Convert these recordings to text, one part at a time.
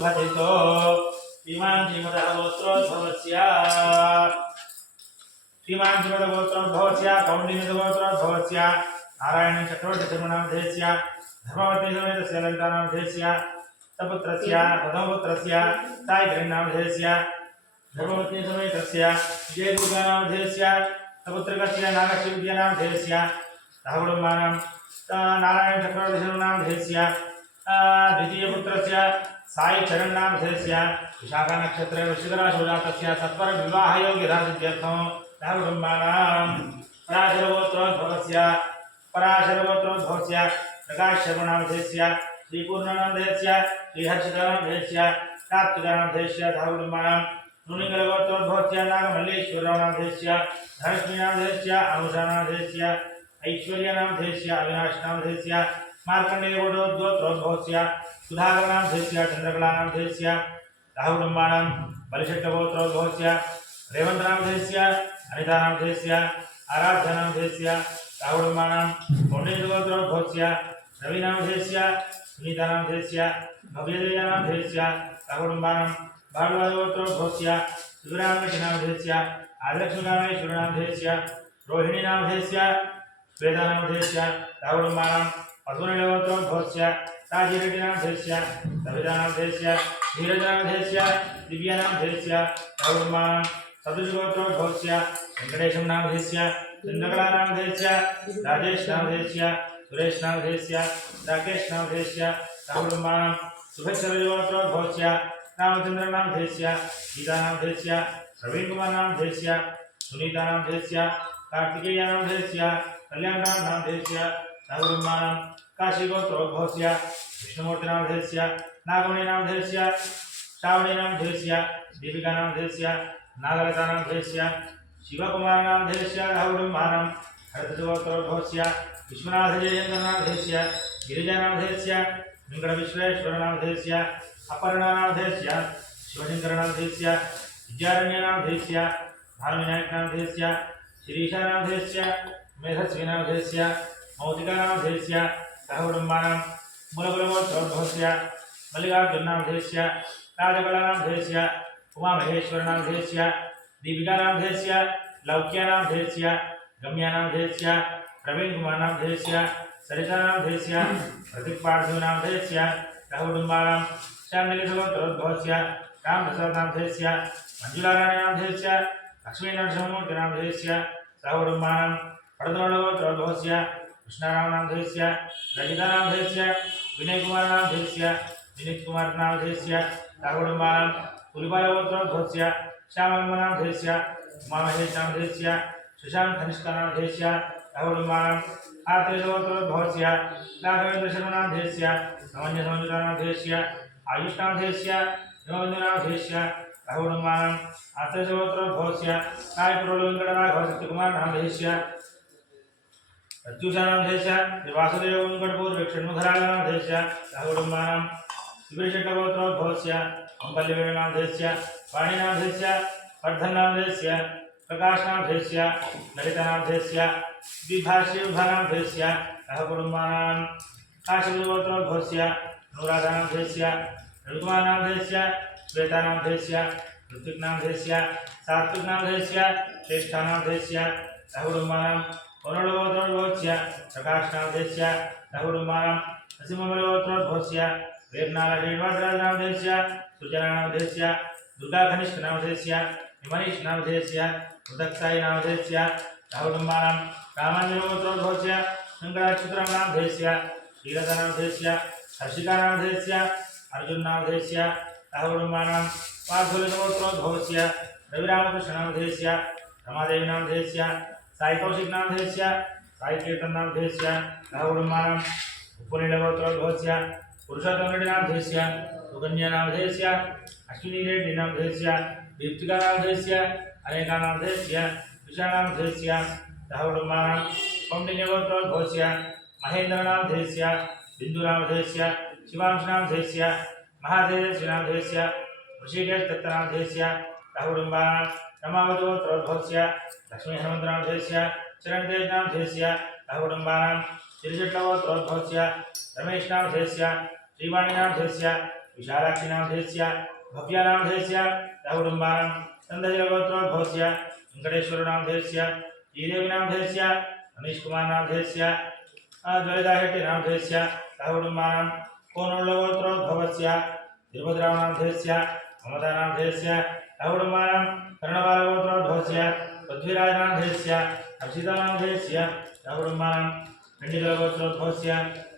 भजितो श्रीमान् श्रीमदगोत्रोद्भवस्य श्रीमान् श्रीमदगोत्रोद्भवस्य कौण्डिन्यगोत्रोद्भवस्य नारायण चक्रवर्तिधर्मनामधेयस्य धर्मवती समेतस्य ललितानामधेयस्य सपुत्रस्य प्रथमपुत्रस्य सायिकरणामधेयस्य धर्मवती समेतस्य विजयदुर्गानामधेयस्य सपुत्रकस्य नागश्रीविद्यानामधेयस्य सहकुटुम्बानां नारायण चक्रवर्तिधर्मनामधेयस्य द्वितीयपुत्रस्य साई चरण नाम धेस्य विशाखा नक्षत्र वृश्चिकराशिजातस्य सत्वर विवाह योग्यरासिद्ध्यर्थं सहकुटुम्बानां पराशरगोत्रोद्भवस्य प्रकाश शर्मा नाम धेस्य श्रीपूर्ण नाम धेस्य श्रीहर्षिता नाम धेस्य कार्तिका नाम धेस्य सहकुटुम्बानां नुनिगलगोत्रोद्भवस्य नागमल्लेश्वर नाम धेस्य धनश्री नाम धेस्य अनुषा नाम धेस्य ऐश्वर्य नाम धेस्य अविनाश नाम धेस्य मार्कण्डेयगोत्रोद्भवस्य सुधाकर नाम धेस्य चंद्रकला नाम धेस्य राहुकुटुम्बानां बलिशट्टगोत्रोद्भवस्य रेवंत नाम धेस्य अनिता नाम धेस्य आराध्या नाम धेस्य राहुकुटुम्बानां कौण्डिन्यगोत्रोद्भवस्य रवि नाम धेस्य सुनीता नाम धेस्य भव्यदेया नाम धेस्य राहुकुटुम्बानां भागवतगोत्रोद्भवस्य शिवरामकृष्ण नाम धेस्य आदिलक्ष्मीकामेश्वर नाम धेस्य रोहिणी नाम धेस्य श्वेता नाम धेस्य राहुकुटुम्बानां पशुनिगोत्रोद्भवस्य राजीरेड्डी नाम धेस्य सविता नाम धेस्य धीरज नाम धेस्य दिव्या नाम धेस्य राहुकुटुम्बानां सदृशगोत्रोद्भवस्य वेंकटेशं नाम धेस्य चंद्रकला नाम धेस्य राजेश नाम धेस्य सुरेश नाम धेस्य राकेश नाम धेस्य राहुकुटुम्बानां शुभेच्छरगोत्रोद्भवस्य रामचंद्र नाम धेस्य गीता नाम धेस्य प्रवीण कुमार नाम धेस्य सुनीता नाम धेस्य कार्तिकेय नाम धेस्य कल्याण नाम धेस्य राहुकुटुम्बानां काशीगोत्रोद्भवस्य विष्णुमूर्ति नाम धेस्य नागमणि नाम धेस्य श्रावणी नाम धेस्य दीपिका नाम धेस्य नागलता नाम धेस्य शिवकुमार नाम धेस्य राहुकुटुम्बानां हरतगोत्रोद्भवस्य विश्वनाथ जयेन्द्र नाम धेस्य गिरिजा नाम धेस्य वेंकटविश्वेश्वर नाम धेस्य अपर्णा नाम धेस्य शिवशंकर नाम धेस्य विद्यारण्य नाम धेस्य भानुविनायक नाम धेस्य शिरीषा नाम धेस्य मेधस्वी नाम धेस्य मौतिका नाम धेस्य राहुकुटुम्बानां मूलकुलगोत्रोद्भवस्य मल्लिकार्जुन नाम धेस्य राजकला नाम धेस्य उमामहेश्वर नाम धेस्य दीपिका नाम धेस्य लौक्या नाम धेस्य गम्या नाम धेस्य प्रवीण कुमार नाम धेस्य सरिता नाम धेस्य प्रतीक पार्थिव नाम धेस्य राहुकुटुम्बानां श्यामलिगोत्रोद्भवस्य रामप्रसाद नाम धेस्य मंजुला राणी नाम धेस्य लक्ष्मी नरसिंहमूर्ति नाम धेस्य राहुकुटुम्बानां पडतोडगोत्रोद्भवस्य कृष्णाराम नाम धेस्य रजिता नाम धेस्य विनय कुमार नाम धेस्य विनीत कुमार नाम धेस्य राहुकुटुम्बानां पुलिपालगोत्रोद्भवस्य श्यामलम्ब नाम धेस्य उमामहेश नाम धेस्य शशांक कनिष्ठ नाम धेस्य राहुकुटुम्बानां आत्रेयगोत्रोद्भवस्य राघवेन्द्र शर्मा नाम धेस्य सामान्य समन्विता नाम धेस्य आयुष नाम धेस्य योगेन्द्र नाम धेस्य राहुकुटुम्बानां आत्रेयगोत्रोद्भवस्य रायपुरवेंकटराघव सत्यकुमार नाम धेस्य प्रत्युषा नाम धेस्य वासुदेव वेंकटपुर षण्मुखराज नाम धेस्य राहुकुटुम्बानां शिवशट्टगोत्रोद्भवस्य अंबल्यवेणु नाम धेस्य वाणी नाम धेस्य वर्धन नाम धेस्य प्रकाश नाम धेस्य ललिता नाम धेस्य द्विभाष्यविभा नाम धेस्य राहुकुटुम्बानां काशीगोत्रोद्भवस्य अनुराधा नाम धेस्य रविकुमार नाम धेस्य श्वेता नाम धेस्य ऋत्विक नाम धेस्य सात्विक नाम धेस्य श्रेष्ठा नाम धेस्य राहुकुटुम्बानां पौर्णगोत्रोद्भवस्य प्रकाश नाम धेस्य राहुकुटुम्बानां नरसिंहमूलगोत्रोद्भवस्य वेदनाथ श्रीनिवासराज नाम धेस्य सुजना नाम धेस्य दुर्गा कनिष्ठ नाम धेस्य हिमनीश नाम धेस्य मृदक्साई नाम धेस्य राहुकुटुम्बानां रामाञ्जनगोत्रोद्भवस्य शंकराक्षुतराम नाम धेस्य श्रीलता नाम धेस्य हर्षिका नाम धेस्य अर्जुन नाम धेस्य राहुकुटुम्बानां पार्थुलिगोत्रोद्भवस्य रविरामकृष्ण नाम धेस्य रमादेवी नाम धेस्य साई कौशिक नाम धेस्य साई कीर्तन नाम धेस्य राहुकुटुम्बानां उपनीलगोत्रोद्भवस्य पुरुषोत्तम रेड्डी नाम धेस्य सुकन्या नाम धेस्य अश्विनी रेड्डी नाम धेस्य दीप्तिका नाम धेस्य अनेका नाम धेस्य विशा नाम धेस्य राहुकुटुम्बानां कौण्डिन्यगोत्रोद्भवस्य महेन्द्र नाम धेस्य बिंदु नाम धेस्य शिवांश नाम धेस्य महादेवश्री नाम धेस्य ऋषिकेश दत्त नाम धेस्य राहुकुटुम्बानां रमावतगोत्रोद्भवस्य लक्ष्मी हेमंत नाम धेस्य चरण तेज नाम धेस्य राहुकुटुम्बानां श्रीजट्टगोत्रोद्भवस्य रमेश नाम धेस्य श्रीवाणी नाम धेस्य विशालाक्षी नामधेयस्य भव्या नामधेयस्य राहुडम्बानां नन्दजलगोत्रोद्भवस्य वेंकटेश्वर नामधेयस्य श्रीदेवी नामधेयस्य अनीश कुमार नामधेयस्य ज्वलिता शेट्टी नामधेयस्य राहुडम्बानां कोनोल्लगोत्रोद्भवस्य तिरुपतिराव नामधेयस्य ममता नामधेयस्य राहुडम्बानां कर्णबालगोत्रोद्भवस्य पृथ्वीराज नामधेयस्य अक्षिता नामधेयस्य राहुडम्बानां पिण्डिकलगोत्रोद्भवस्य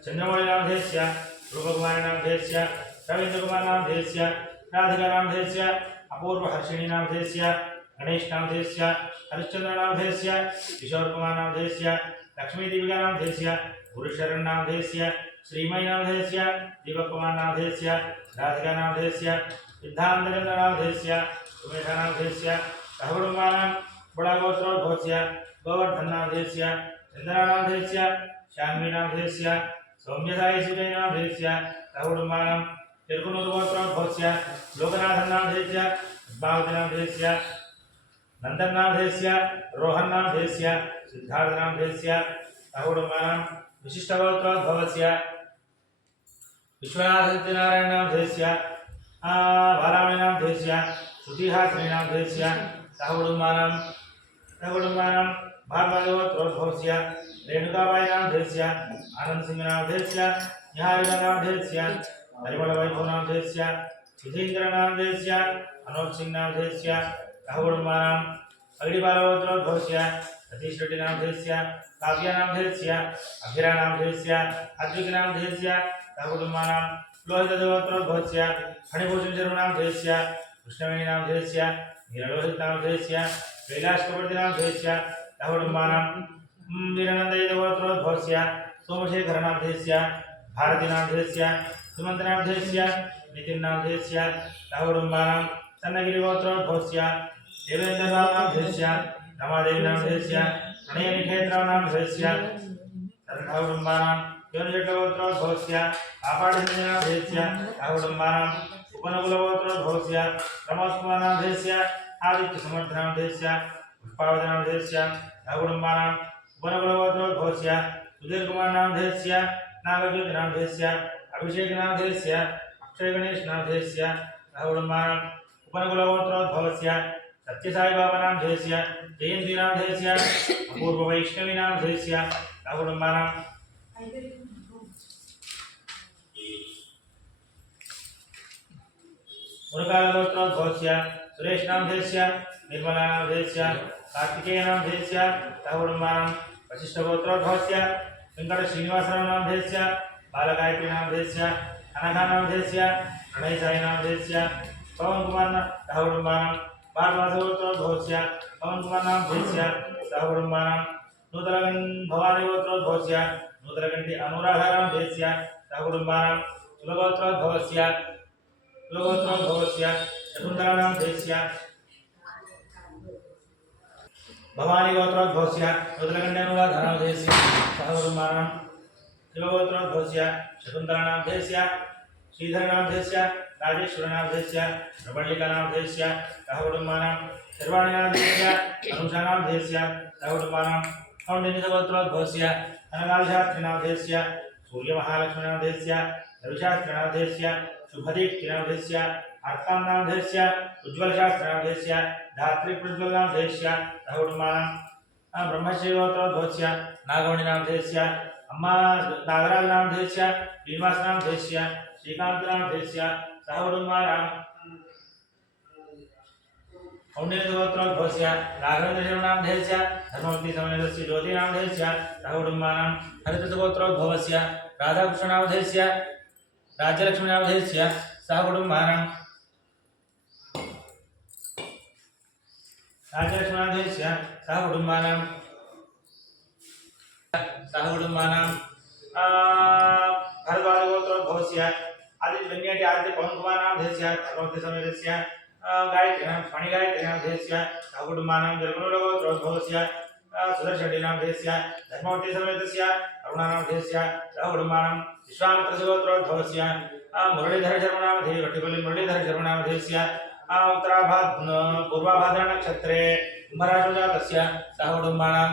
चंद्रमौळि नामधेयस्य रूपकुमारी नामधेयस्य रवींद्र कुमार नामधेयस्य राधिका नामधेयस्य अपूर्व हर्षिणी नामधेयस्य गणेश नामधेयस्य हरिश्चंद्र नामधेयस्य किशोर कुमार नामधेयस्य लक्ष्मी दीपिका नामधेयस्य गुरुशरण नामधेयस्य श्रीमयी नामधेयस्य दीपक कुमार नामधेयस्य राधिका नामधेयस्य सिद्धांतचंद्र नामधेयस्य सुमेधा नामधेयस्य राहुडम्बानां बड़ागोत्रोद्भवस्य गोवर्धन नामधेयस्य चंद्रा नामधेयस्य शान्वी नामधेयस्य सौम्यसाई सुजय नामधेयस्य राहुडम्बानां तिरुकुनूरुगोत्रोद्भवस्य लोकनाथन नामधेयस्य पद्मावती नामधेयस्य नंदन नामधेयस्य रोहन नामधेयस्य सिद्धार्थ नामधेयस्य राहुडम्बानां विशिष्टगोत्रोद्भवस्य विश्वनाथ सत्यनारायण नामधेयस्य बालामणि नामधेयस्य श्रुतिहासिनी नामधेयस्य राहुडम्बानां भागवतगोत्रोद्भवस्य रेणुकाबाई नामधेयस्य आनंद सिंह नामधेयस्य निहारिका नामधेयस्य परिमल वैभव नामधेयस्य सुधींद्र नामधेयस्य अनोज सिंह नामधेयस्य राहुडम्बानां अग्निबालगोत्रोद्भवस्य सतीश रेड्डी नामधेयस्य काव्या नामधेयस्य अभिरा नामधेयस्य अद्विक नामधेयस्य राहुडम्बानां लोहितगोत्रोद्भवस्य फणिभूषण शर्मा नामधेयस्य कृष्णवेणी नामधेयस्य नीललोहित नामधेयस्य कैलाश कवर्ती नामधेयस्य राहुडम्बानां वीरानंदगोत्रोद्भवस्य सोमशेखर नामधेयस्य भारती नामधेयस्य सुमंत नामधेयस्य नितिन नामधेयस्य राहुडम्बानां सन्नगिरिगोत्रोद्भवस्य देवेंद्र नामधेयस्य रमादेवी नामधेयस्य प्रणयनिकेतराव नामधेयस्य राहुडम्बानां योनिजटगोत्रोद्भवस्य आपाडसिंह नामधेयस्य राहुडम्बानां उपनकुलगोत्रोद्भवस्य प्रमोद कुमार नामधेयस्य आदित्य समर्थ नामधेयस्य पुष्पावती नामधेयस्य राहुडम्बानां उपनकुलगोत्रोद्भवस्य सुधीर कुमार नामधेयस्य नागज्योति नामधेयस्य अभिषेक नामधेयस्य अक्षय गणेश नामधेयस्य राहुडम्बानां उपनकुलगोत्रोद्भवस्य सत्यसाई बाबा नामधेयस्य जयंती नामधेयस्य अपूर्व वैष्णवी नामधेयस्य राहुडम्बानां मुरुकालगोत्रोद्भवस्य सुरेश नामधेयस्य निर्मला नामधेयस्य कार्तिकेय नामधेयस्य राहुडम्बानां वशिष्ठगोत्रोद्भवस्य वेंकट श्रीनिवासराव नामधेयस्य बालगायत्री नामधेयस्य अनघा नामधेयस्य प्रणय साई नामधेयस्य पवन कुमार राहुडम्बानां भारद्वाजगोत्रोद्भवस्य पवन कुमार नामधेयस्य राहुडम्बानां भवानीगोत्रोद्भवस्य नूतनगंटि अनुराधा नामधेयस्य राहुडम्बानां कुलगोत्रोद्भवस्य शकुन्तला नामधेयस्य भवानीगोत्रोद्भवस्य नूतनगंटि अनुराधा नामधेयस्य राहुडम्बानां शिवगोत्रोद्भवस्य शकुन्तला नामधेयस्य श्रीधर नामधेयस्य राजेश्वर नामधेयस्य प्रबलिका नामधेयस्य राहुडम्बानां शर्वाणी नामधेयस्य अनुषा नामधेयस्य राहुडम्बानां कौंडिन्यगोत्रोद्भवस्य अनगालशास्त्री नामधेयस्य सूर्यमहालक्ष्मी नामधेयस्य रविशास्त्री नामधेयस्य शुभदीप्ति नामधेयस्य अर्कां नामधेयस्य उज्ज्वलशास्त्री नामधेयस्य धात्री प्रज्वल नामधेयस्य राहुडम्बानां ब्रह्मश्रीगोत्रोद्भवस्य नागवणी नामधेयस्य अम्मा नागराज नामधेयस्य श्रीनिवास नामधेयस्य श्रीकांत नामधेयस्य राहुडम्बानां कौंडिन्यगोत्रोद्भवस्य राघवेंद्र शर्मा नामधेयस्य धर्मवती समेतस्य ज्योति नामधेयस्य राहुडम्बानां हरितगोत्रोद्भवस्य राधाकृष्ण नामधेयस्य राज्यलक्ष्मी नामधेयस्य राहुडम्बानां राज्यलक्ष्मी नामधेयस्य राहुडम्बानां भारद्वाजगोत्रोद्भवस्य आदित्य वेंकट आदित्य पवन कुमार नामधेयस्य धर्मवती समेतस्य गायत्री फणिगायत्री नामधेयस्य राहुडम्बानां जलकुलगोत्रोद्भवस्य सुदर्शनी नामधेयस्य धर्मवती समेतस्य अरुणा नामधेयस्य राहुडम्बानां विश्वामित्रगोत्रोद्भवस्य मुरलीधर शर्मा नामधेयस्य वट्टिपल्ली मुरलीधर शर्मा नामधेयस्य उत्तराभाद्र पूर्वाभाद्र नक्षत्रे कुंभराशौ जातस्य राहुडम्बानां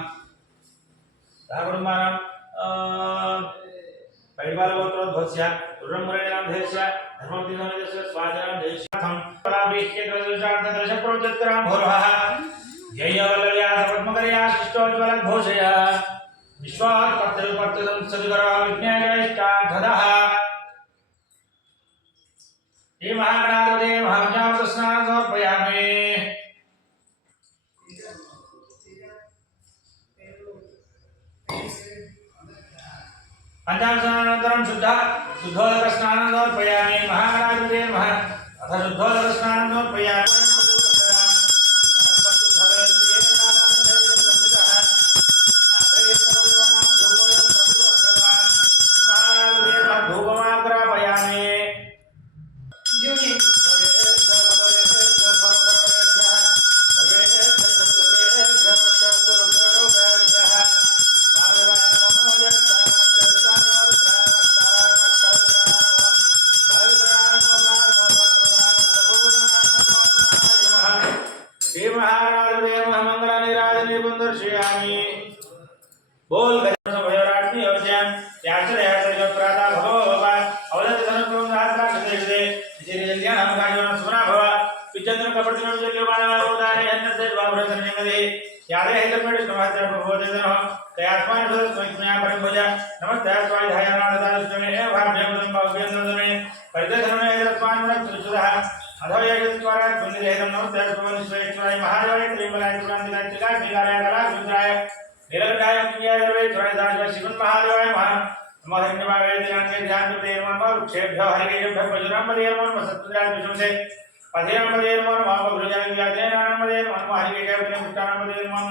परिवारगोत्रोद्भवस्य रुद्रमुरलीनाम देश्य धर्मोक्तिनाम देश्य स्वादिनाम देश्य थम पराभिष्य द्रदुषार्थ दर्श प्रोजत्कराम भोरः जयवलया सर्वत्मकर्या शिष्टोज्वल घोषया विश्वात् पत्तरुपत्तदं सदुकरा विज्ञानयष्टाधदः हे महागणाधिपते महाज्ञानस्नानं समर्पयामि पंचामृतानन्तरं शुद्धोदकस्नानं समर्पयामि महागणाधिपते अथ शुद्धोदकस्नानं समर्पयामि बोल भयराज्ञी योज्यां याचदयाचर्य प्राता भव अवदत धनुक्रम सहस्रा कृते जल्यानां गायोन सुमना भव विचन्द्र कपटिनं जल्यमानोदाने हन्नसे द्वाभ्रसन्यमदे यादे हेतमेड समाचार भवोदेनो तयात्मान सुस्मया परमभुजा नमस्ते स्वाय धायानादालस्मे भाभ्यं भाव्यन्दने परिदधनने रत्मान सुचुदः अधोयज्वारा कुंदिरेदं नमस्ते सुवनिश्वेश्वराय महादेवाय त्रिमलाय त्रिकांतिकाय निगाराय कला सुंदराय निरंकाय पुण्याय त्रिदाय शिवन महादेवाय महाहिरण्यवाय दिनांगे ध्यान देवम वृक्षेभ्य हरिकेभ्य पजुराम देवम सत्पुत्राय विष्णुसे पधेराम देवम महाभुजाय व्याधेनाम देवम हरिकेभ्य पुत्राम देवम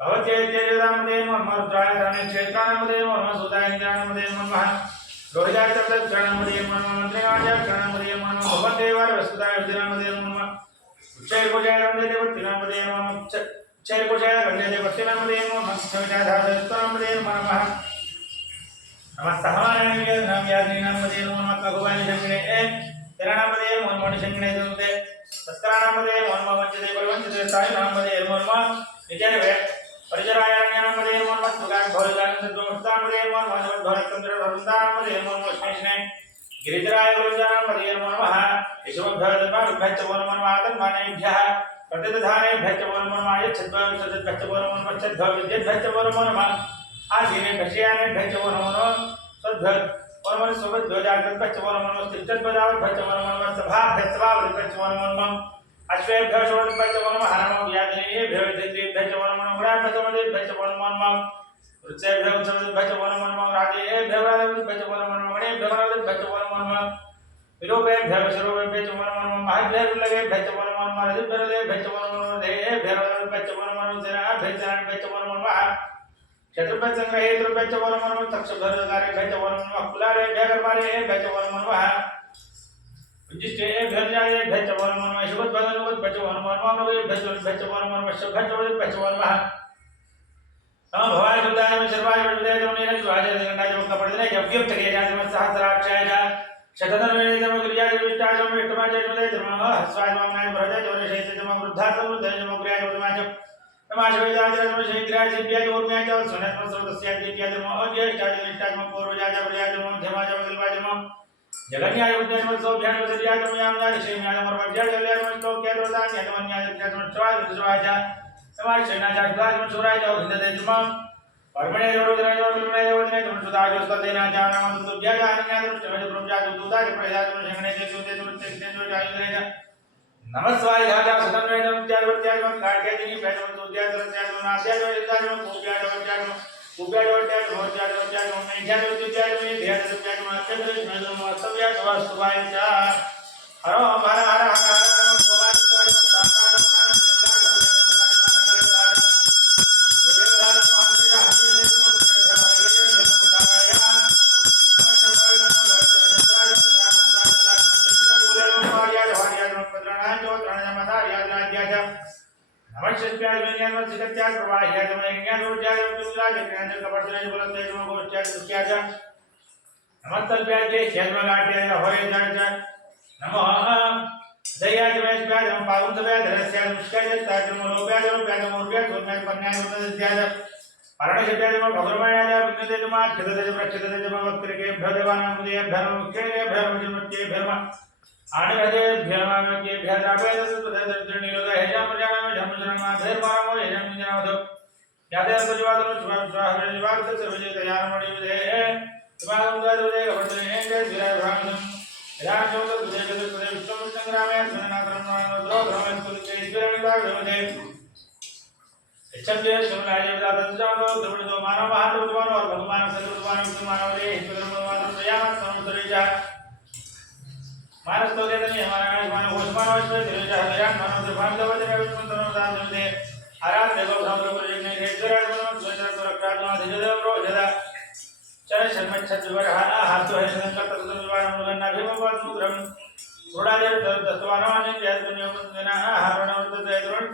भवचैत्यराम देवम रुद्राय धने क्षेत्राम देवम सुदाय ज्ञानम देवम रोहिताय तत्क्षणाम देवम मंत्रिवाय क्षणाम देवम भवदेवाय वसुदाय विद्राम देवम उच्चै पूजाय देवतिनाम देवम जय पूजय वंदे देवतिनाम देवम मत्सविदाधास्तनाम देवम नमः नमस्तहवानाय नाम यादीनाम देवम नमः भगवान शंकरे तेरा नाम देवम मनमोहन शंकरे दंते तस्करानाम देवम मनमोहन वंचते परवंचते साई नाम देवम मनमोहन निजय वे परिचराय नाम देवम मनमोहन सुगान भोजन सद्गुणताम देवम मनमोहन धरतंत्र धरताम देवम मनमोहन कृष्णे गिरिधराय गुरुजानाम देवम नमः यशोभ्यदमा विभ्यचवनमन आदन्मानेभ्यः प्रतिदधाने भ्यचवनमनमाय छद्भव सद्भ्यचवनमन पच्छद्भव विद्यभ्यचवनमनम आसीने भ्यचयाने भ्यचवनमन सद्भव वनमन सुभद्वजाग्रत भ्यचवनमन स्थितद्वजाव भ्यचवनमन सभा भ्यचवाव भ्यचवनमन अश्वेभ्यशोद भ्यचवनम हरम व्याधिने भ्यविद्रि भ्यचवनमन गुणा भ्यचवने भ्यचवनमन वृक्षेभ्य उच्चवद भ्यचवनमन राजे भ्यवराद भ्यचवनमन गणे भ्यवराद भ्यचवनमन विलोपे भ्यवशरोपे भ्यचवनमन महाभ्य लगे भ्यचवनमन मरदि भरदे भ्यचवनमन दे भ्यवराद भ्यचवनमन जना भ्यचरण भ्यचवनमन शत्रुभ्य संग्रहे भ्यचवनमन तक्षभरगारे भ्यचवनमन अकुलारे भ्यगर्भारे भ्यचवनमन विजिष्टे भ्यजाये भ्यचवनमन शुभद्वदनुवद भ्यचवनमन मानवे भ्यचवनमन वशभ्यचवद भ्यचवनमन तम भवाय सुदाय सर्वाय वदे जमने राजे देवनाय कपड़ने यव्यक्त के जाय सहस्राक्षाय शतधर्मे जम क्रियाय विष्टाय जम विष्टमाय जय जम हस्वाय मामनाय भरज जम शैत जम वृद्धात्म वृद्ध जम क्रियाय जमाच तमाश वेदाय जम शैक्रियाय दिव्याय उर्म्याय जम सुनत्म स्रोतस्याय दिव्याय जम अज्येष्ठाय निष्ठाय जम पूर्वजाय जम व्याय जम मध्यमाय जम दिलवाय जम जगन्याय उद्यान सौभ्याय वदयाय जम यामयाय शेम्याय जम वर्ज्याय जल्याय जम स्तोक्याय जम यतमन्याय जम स्वाय विश्वाय समाज सेना जागदाज में सुराय जाओ हिंद दे जुमाम परमणे जोरो जरा जो बिलमणे जो वदने तुम सुदा जो स्तर देना जाना मन तुम जा जाने तुम चमज प्रभु जा जो दूधा के प्रजा जो शंगणे के जो ते जो जाई रहेगा नमस्वाय राजा सदन में जम त्याग त्याग में काट के दिनी बैठ में दूधिया तर त्याग में नास्या जो इल्ला जो पूजा जो त्याग में पूजा जो त्याग हो त्याग में नहीं त्याग जो त्याग में ध्यान जो त्याग में अच्छे से मैं जो वास्तव्य स्वास्थ्य जा हरो हमारा हर हर हर स्वास्थ्य त्याग प्रवाह या जब ज्ञान हो जाए तो मिला के ज्ञान का वर्तन जो बोलते हैं वो त्याग क्या जा नमस्तल प्याज के खेल में काट दिया होए जा नमो दया जब प्याज हम पावन तो प्याज रस्या मुश्किल है ताकि मोलो प्याज मोर प्याज में पन्या होता है त्याग पारणशक्याजम भद्रमयाज विघ्नतेजम क्षिततेजम रक्षिततेजम वक्त्रकेभ्यो देवानां हृदयेभ्यो मुख्येभ्यो जन्मत्येभ्यो आदिभ्येभ्यो नमकेभ्यो द्रावयदसुतदर्जनिरोधहेजमजानामि धर्मजनमाधेर्वारमो हेजमजनावधो यादेर्तजवादनो स्वाहावेजवाद सर्वजयतयानमणिविदेहे शिवागुदादुदे गवर्धनेन्द्र धिराभ्रामणं राजोदुदेजदुदे विश्वमसंग्रामे सुनातरमणोद्रो भ्रमणकुलकेश्वरनिवागमते इच्छन्ते शिवराजविदातजानो द्रविणो मानवहातुमानो और भगवान सर्वमानव मानवरे हितधर्मवाद प्रयास समुद्रेजा मानस तो देतनि हमारा मानव होशमानव दिरेजा हरियाण मानव देवान देवते विष्णुतनो दान देवते आराध देव भ्रमर परिजने हेतराज मानव स्वयं सुरक्षात्मा धिजदेव रोजदा चय शर्मच्छद्वर हातो है संकल्प तत्वनिवारण मुगन्ना भीमवाद मुद्रम थोड़ादेव दत्तवानवाने ज्ञातनियोगना हारणवर्तते द्रोण